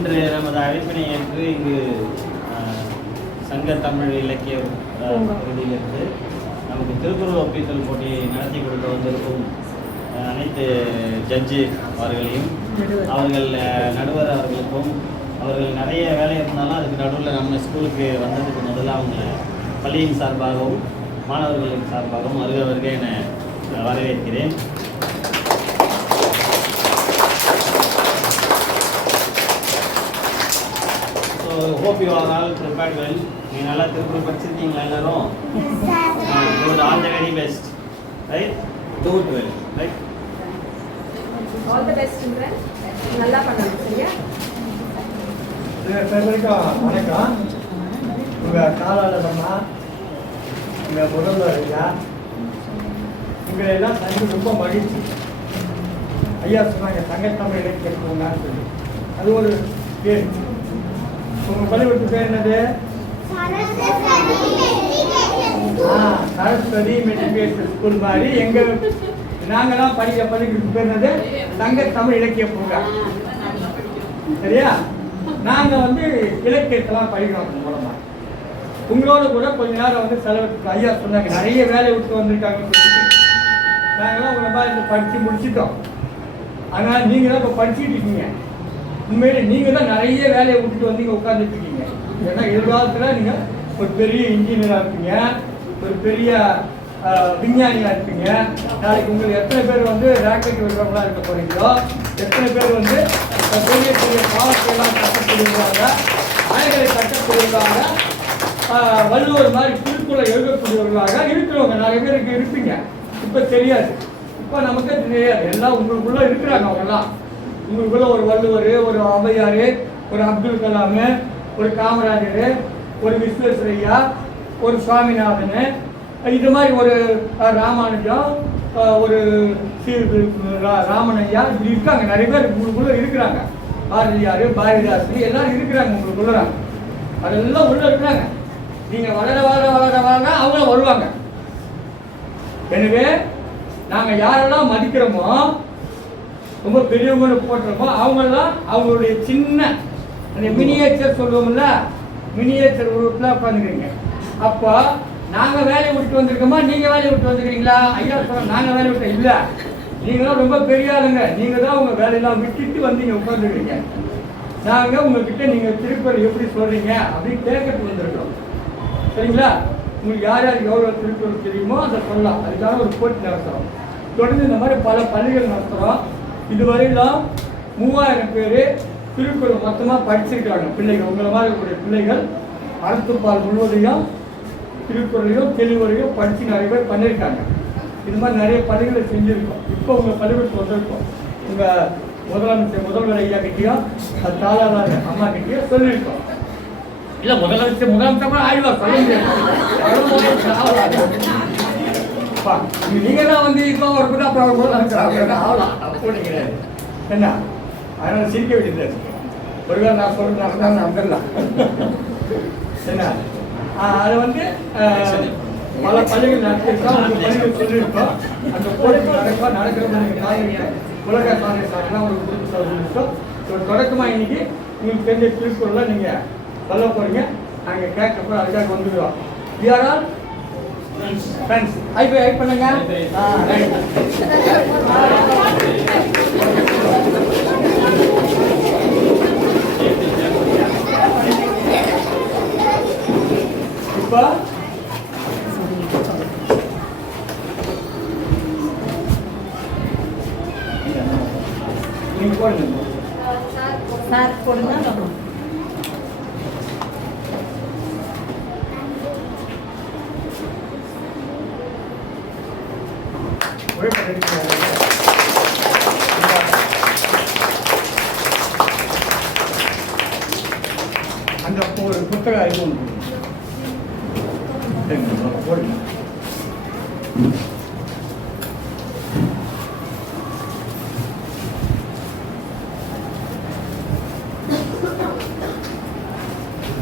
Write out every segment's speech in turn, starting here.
இன்று நமது அழைப்பினை ஏற்று இங்கு சங்க தமிழ் இலக்கிய. பகுதியிலிருந்து நமக்கு திருக்குறள் ஒப்பித்தல் போட்டியை நடத்தி கொடுக்க வந்திருக்கும் அனைத்து ஜட்ஜு அவர்களையும். அவர்கள் நடுவர் அவர்களுக்கும் அவர்கள் நிறைய வேலை இருந்தாலும் அதுக்கு நடுவில் நம்ம ஸ்கூலுக்கு வந்ததுக்கு முதல்ல அவங்க பள்ளியின் சார்பாகவும் மாணவர்களின் சார்பாகவும் வருக வருக என வரவேற்கிறேன் hope you are all prepared well நீங்கள் நல்லா திருக்குறள் படிச்சிருக்கீங்களா எல்லாரும்? Good all the very best right do it well right all the best நல்லா பண்ணணும் சரியா? பேருக்கு வணக்கம் உங்கள் காலாளரம்மா உங்கள் முதல்வர் ஐயா உங்களை எல்லாம் சந்தித்து ரொம்ப மகிழ்ச்சி. ஐயா சொன்னாங்க தங்கத்தமிழ் இலக்கிய பூங்கான்னு சொல்லி. அது ஒரு பேர் உங்கள் பள்ளிக்கூடத்து பேர் என்னது? ஆ சரஸ்வதி மெட்ரிகுலேஷன் ஸ்கூல் மாதிரி. எங்கள் நாங்களாம் படிக்க பள்ளிக்கூடத்து பேர் என்னது? தமிழ் இலக்கிய பூங்கா. சரியா? நாங்க வந்து இலக்கியத்தெல்லாம் படிக்கிறோம் மூலமா. உங்களோட கூட கொஞ்ச நேரம் வந்து செலவு ஐயா சொன்னாங்க நிறைய வேலையை விட்டு வந்திருக்காங்கன்னு நாங்களாம் உங்களை மாதிரி படித்து முடிச்சிட்டோம். அதனால் நீங்கள் தான் இப்போ படிச்சுட்டு இருக்கீங்க. உண்மையிலே நீங்க தான் நிறைய வேலையை விட்டுட்டு வந்து இங்க உட்கார்ந்துட்டு இருக்கீங்க. ஏன்னா எதிர்காலத்துல நீங்க ஒரு பெரிய இன்ஜினியரா இருப்பீங்க. ஒரு பெரிய விஞ்ஞானியாக விஞ்ஞானியா இருப்பீங்க. நாளைக்கு உங்களுக்கு எத்தனை பேர் வந்து ராக்கெட் விடுறவங்களா இருக்க போறீங்களோ எத்தனை பேர் வந்து பெரிய பெரிய பாலத்தை எல்லாம் கட்டக்கூடியவங்க அணைகளை கட்டக்கூடியவங்க வள்ளுவர் மாதிரி திருக்குறளை எழுதக்கூடியவர்களாக இருக்கிறவங்க நிறைய பேருக்கு இருப்பீங்க. இப்போ தெரியாது. இப்போ நமக்கு தெரியாது. எல்லாம் உங்களுக்குள்ள இருக்கிறாங்க அவங்கெல்லாம். உங்களுக்குள்ள ஒரு வள்ளுவர் ஒரு ஔவையார் ஒரு அப்துல் கலாம் ஒரு காமராஜர் ஒரு விஸ்வேஸ்வரையா ஒரு சுவாமிநாதன். இது மாதிரி ஒரு ராமானுஜம் ஒரு ராமனையா இப்படி இருக்காங்க. நிறைய பேர் உங்களுக்குள்ள இருக்கிறாங்க. பாரதியார் பாரதிதாசன் எல்லாரும் இருக்கிறாங்க உங்களுக்குள்ள. அதெல்லாம் உள்ள இருக்கிறாங்க. நீங்கள் வளர வளர வளர வளர அவங்களும் வருவாங்க. எனவே நாங்கள் யாரெல்லாம் மதிக்கிறோமோ ரொம்ப பெரியவங்களை போட்டிருக்கோம் அவங்கெல்லாம் அவங்களுடைய சின்ன அந்த மினியேச்சர் சொல்லுவோம்ல மினியேச்சர் குரூப்பில் உட்காந்துக்கிறீங்க அப்போ நாங்கள் வேலையை விட்டு வந்திருக்கோமா? நீங்கள் வேலையை விட்டு வந்துக்கிறீங்களா ஐயா சொல்ல நாங்கள் வேலையை விட்டோம் இல்லை. நீங்களாம் ரொம்ப பெரிய ஆளுங்க. நீங்கள் தான் உங்கள் வேலையெல்லாம் விட்டுட்டு வந்து இங்கே உட்காந்துருக்கீங்க நாங்கள் உங்ககிட்ட நீங்கள் திருக்குறள் எப்படி சொல்கிறீங்க அப்படின்னு கேட்கட்டு வந்திருக்கோம் சரிங்களா? உங்களுக்கு யார் யார் எவ்வளோ திருக்குறள் தெரியுமோ அதை சொல்லலாம். அதுக்காக ஒரு போட்டி நடத்துகிறோம் தொடர்ந்து இந்த மாதிரி பல பள்ளிகள் நடத்துகிறோம் இதுவரையிலும் மூவாயிரம் பேர் திருக்குறள் மொத்தமாக படிச்சிருக்காங்க பிள்ளைகள் உங்களை மாதிரி இருக்கக்கூடிய பிள்ளைகள் அறத்துப்பால் முழுவதையும் திருக்குறளையும் தெளிவுரையும் படித்து நிறைய பேர் பண்ணியிருக்காங்க இது மாதிரி நிறைய பள்ளிகளை செஞ்சுருக்கோம். இப்போ உங்கள் பள்ளிக்கூடத்துக்கு வந்திருக்கோம். உங்கள் முதலமைச்சர் முதல்வர் ஐயா கிட்டேயும் அது தாளாளர் அம்மா கிட்டேயும் சொல்லியிருக்கோம். இல்லை முதலமைச்சர் முதலமைச்சர் கூட ஆழ்வார் சொல்ல முடியாது. நீங்க- தான் வந்து இப்போ ஒரு கூட அப்புறம் அவர் முதலமைச்சர் ஆகலாம் அப்போ கிடையாது. என்ன? அதனால சிரிக்க வேண்டியது ஒரு வேளை நான் சொல்றேன் நான் நம்பலாம் என்ன? அது வந்து பல பள்ளிகள் நடத்திருக்கோம் அந்த பள்ளிகள் சொல்லியிருக்கோம். அந்த போட்டி நடக்கும் நடக்கிற நீங்க பாருங்க உலக சாதனை சாதனை ஒரு குறிப்பு சொல்லியிருக்கோம். ஒரு தொடக்கமாக இன்னைக்கு உங்களுக்கு தெரிஞ்ச திருக்குறள்லாம் நீங்கள் சொல்ல போகிறீங்க நாங்கள் கேட்கப்போ அதுக்காக வந்துடுவோம் யாரால் ஃப்ரெண்ட்ஸ் ஹை பை ஹை பண்ணுங்க ஆ ரைட் இப்போ நீங்க போடுங்க சார் போடுங்க நம்ம ஒரே பண்ணிட்டு அந்த ஒரு புத்தகம் இது ஒன்று சரிங்க, போடுங்க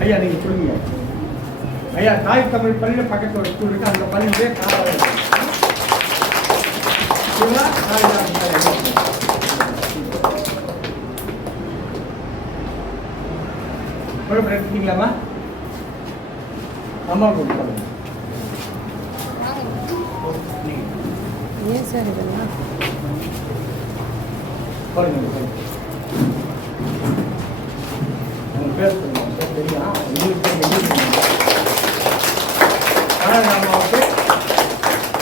ஐயா நீங்க சொல்லுங்க ஐயா தாய் தமிழ் பள்ளியில் பக்கத்தில் ஒரு ஸ்கூல் இருக்கு அந்த பள்ளியிலே காவலர் சரிங்களா? காளிதாசன் சார் ஐயா. புகைப்படம் எடுத்துட்டீங்களாம்மா அம்மா கொடுப்பாங்க ஏன் சார் இதெல்லாம் பாருங்க பாருங்க. உங்க பேர் சொல்லுங்க உங்க பேர் தெரியும் உங்களுக்கு பேர் தெரியும் ஆனால் வந்து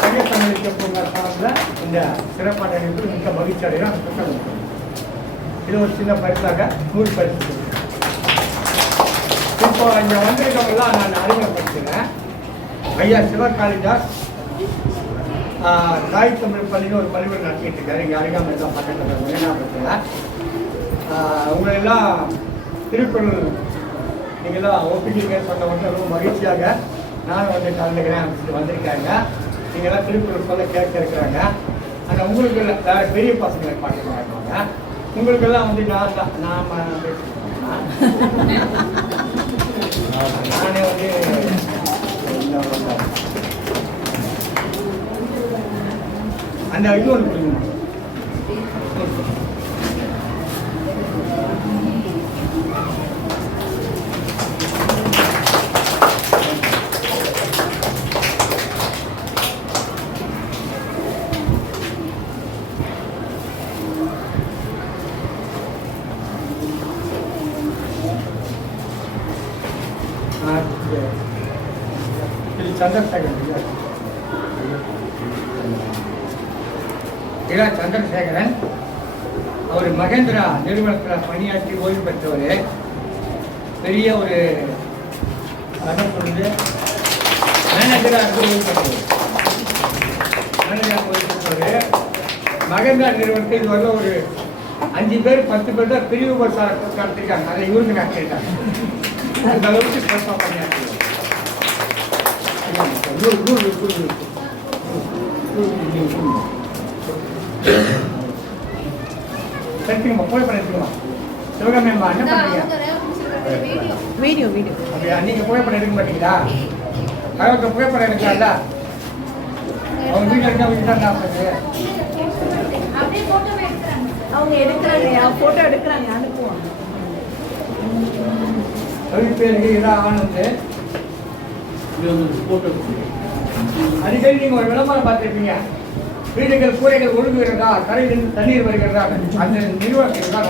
தங்கத்தமிழிக்க பூங்கா சார்பில் இந்த சிறப்பான நிகழ்வு மிக மகிழ்ச்சி அடைகிறோம். இது ஒரு சின்ன பரிசாக நூறு பரிசு. இப்போ இங்கே வந்திருக்கவங்களாம் நான் அறிமுகப்படுத்துகிறேன் ஐயா சிவகாளிதாஸ் காளிதாஸ் தாய் தமிழ் பள்ளியில் ஒரு பள்ளிக்கூடம் நடத்திட்டு இருக்காரு இங்கே அருகாமல் தான் பக்கத்தில் மீனாபுரத்தில் உங்களெல்லாம் திருக்குறள் நீங்களாம் ஒப்பிட்டீங்க சொன்ன உடனே ரொம்ப மகிழ்ச்சியாக நானும் வந்து கலந்துக்கிறேன் அப்படின்னு வந்திருக்காங்க. நீங்களாம் திருக்குறள் சொல்ல கேட்க இருக்கிறாங்க. ஆனால் உங்களுக்கு வேற பெரிய பசங்களை பார்த்துக்கிறாங்க உங்களுக்கெல்லாம் வந்து நான் தான் நாம நானே வந்து அந்த கொடுங்க திரு சந்திரசேகரன். ஐயா. இரா சந்திரசேகரன்? அவர் மகேந்திரா நிறுவனத்தில் பணியாற்றி ஓய்வு பெற்றவர். பெரிய ஒரு என்ன சொல்றது மேனேஜராக இருந்து ஓய்வு பெற்றவர். மேனேஜராக ஓய்வு பெற்றவர். மகேந்திரா நிறுவனத்தில் இதுவரை ஒரு அஞ்சு பேர் பத்து பேர் தான் பிரிவு பஸ் நடத்திருக்காங்க. அதை இவருக்கு நடத்திருக்காங்க அந்த அளவுக்கு சிறப்பாக பணியாற்றுவார் எடுத்துக்கமா புகைப்படம் எடுத்துக்கமா சிவகாமி அம்மா என்ன பண்ணுறீங்க வீடியோ வீடியோ அப்படியா? நீங்கள் புகைப்படம் எடுக்க மாட்டீங்களா? அவங்க புகைப்படம் எடுக்கலாம்ல? அவங்க வீட்டில் இருக்க வீட்டில் என்ன பண்ணுறது அவங்க எடுக்கிறாங்க ஃபோட்டோ எடுக்கிறாங்க அனுப்புவாங்க. தொழில் பேருக்கு இதான் ஆனந்து இது வந்து போட்டோ அடிக்கடி நீங்கள் ஒரு விளம்பரம் பார்த்துருப்பீங்க. வீடுகள் கூரைகள் ஒழுங்குகிறதா கரையிலிருந்து தண்ணீர் வருகிறதா? அந்த நிர்வாகத்தில் தான்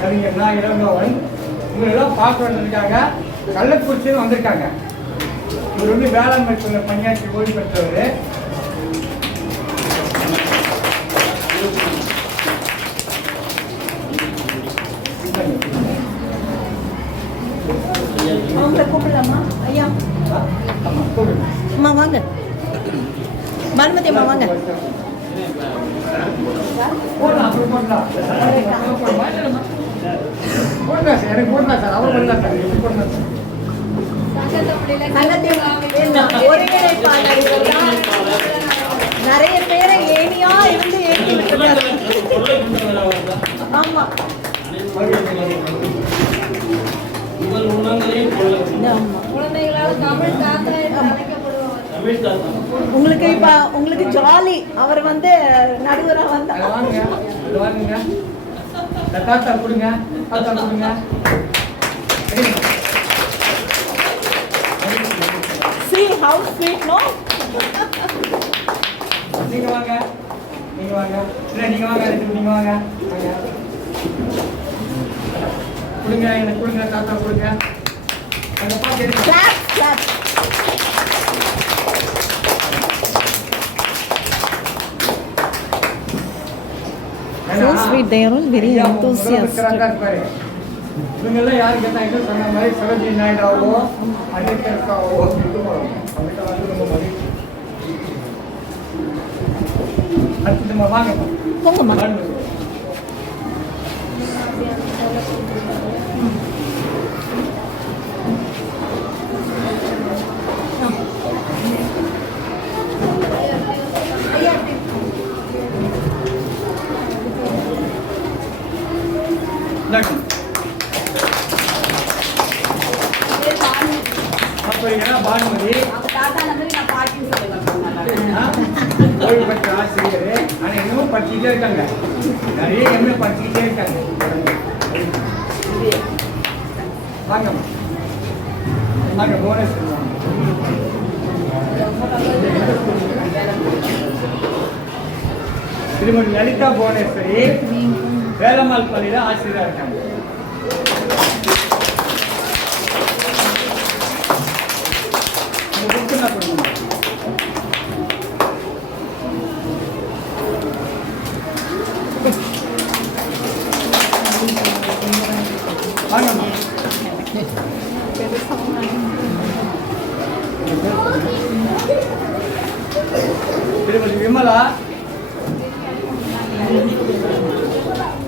கவிஞர் நான் இளங்கோவன் உங்களெல்லாம் பார்க்க வந்திருக்காங்க கள்ளக்குறிச்சின்னு வந்திருக்காங்க. இவர் வந்து வேளாண்மை துறை பணியாற்றி ஓய்வு பெற்றவர். அம்மா வாங்க. பானுமதி அம்மா வாங்க. போடலாம், அப்புறம் போடலாம். போடலாம் சார், எனக்கு சார், அவர் சார், எனக்கு. நிறைய பேரை ஏனியா இருந்து ஏற்றி ஆமா. தாத்தா உங்களுக்கு இப்ப உங்களுக்கு ஜாலி அவர் வந்து நடுவரா வந்தா. தாத்தா கொடுங்க தாத்தா கொடுங்க. See how sweet no? நீங்க வாங்க நீங்க வாங்க. இல்ல நீங்க வாங்க நீங்க வாங்க. கொடுங்க எனக்கு கொடுங்க தாத்தா கொடுங்க. Very ஐயா, enthusiastic. முதலமைச்சராக தான் இருப்பாரு. இவங்கெல்லாம் யாரு கேட்டா என்ன சொன்ன மாதிரி சரோஜினி நாயுடாவோ அம்பேத்கருக்காவோ இது போறோம் அவங்ககிட்ட வந்து ரொம்ப மகிழ்ச்சி அடுத்து நம்ம வாங்க. போங்கம்மா வாங்க. இந்தாங்க. பேர் பானு. அப்படிங்கன்னா பானுமதி அவங்க தாத்தா நம்பர் நான் பாட்டின்னு சொல்லுவேன் ஆ, ஓய்வு பெற்ற ஆசிரியர் ஆனால் இன்னமும் படிச்சுக்கிட்டே இருக்காங்க. நிறைய எம்ஏ படிச்சுக்கிட்டே இருக்காங்க. வாங்கம்மா வாங்க போனஸ் திருமதி லலிதா புவனேஸ்வரி வேலம்மாள் பள்ளியில் ஆசிரியராக இருக்காங்க.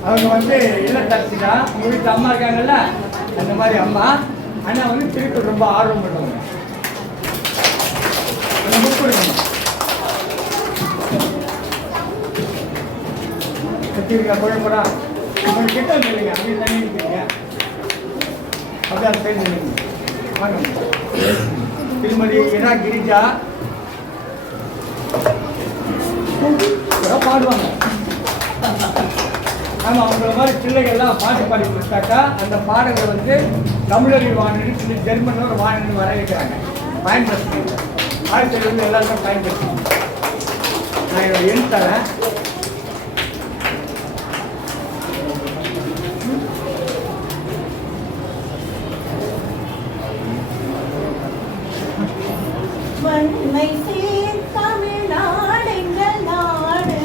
அவங்க வந்து இல்லத்தரசி தான் உங்கள் வீட்டு அம்மா இருக்காங்கல்ல? அந்த மாதிரி அம்மா. ஆனால் வந்து திருப்பி ரொம்ப ஆர்வம் பண்ணுவாங்க அந்த புக் கொடுக்கணும் கத்திரிக்காய் குழம்புறா உங்களுக்கு கிட்ட இல்லைங்க. அப்படி தண்ணி இருக்கீங்க அப்படியே அந்த சைடு நில்லுங்க. வாங்க. திருமதி இரா கிரிஜா. ஆமாம் அவங்கள மாதிரி பிள்ளைகள்லாம் பாட்டு பாடி கொடுத்தாக்கா அந்த பாடல்கள் வந்து தமிழறி வானொலி சொல்லி ஜெர்மன் ஒரு வானொலி வர வைக்கிறாங்க பயன்படுத்துங்க ஆயிரத்தி வந்து எல்லாருக்கும் பயன்படுத்துங்க நான் இதை எழுதி தரேன். வன்மை சேர் தமிழ்நாடெங்கள் நாடு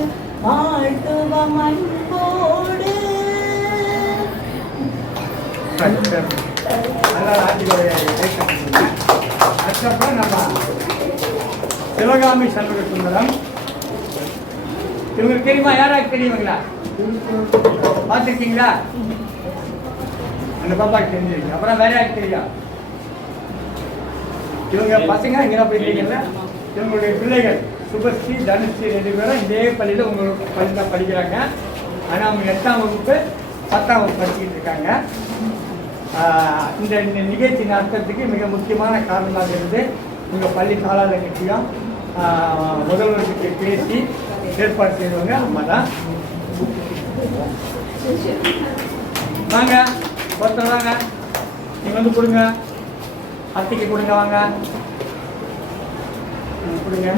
வாழ்த்துவம் அன்போடு அதுக்கப்புறம் நம்ம சிவகாமி சண்முக சுந்தரம். இவங்களுக்கு தெரியுமா? யாராவது தெரியுங்களா பார்த்துருக்கீங்களா? அந்த பாப்பாக்கு தெரிஞ்சிருக்கு. அப்புறம் வேற யாருக்கு தெரியும்? இவங்க பசங்க இங்கே போயிருக்கீங்கல்ல? இவங்களுடைய பிள்ளைகள் சுபஸ்ரீ தனுஸ்ரீ ரெண்டு பேரும் இதே பள்ளியில் உங்களுக்கு பள்ளி தான் படிக்கிறாங்க. ஆனால் அவங்க எட்டாம் வகுப்பு பத்தாம் வகுப்பு படிச்சுக்கிட்டு இருக்காங்க. இந்த இந்த நிகழ்ச்சி நடத்துறதுக்கு மிக முக்கியமான காரணமாக இருந்து உங்கள் பள்ளி தாளாளர் நிச்சயம் முதல்வர்கிட்ட பேசி ஏற்பாடு செய்தவங்க அம்மா தான் வாங்க ஒருத்தர் வாங்க. நீங்கள் வந்து கொடுங்க. அத்தைக்கு கொடுங்க வாங்க. கொடுங்க.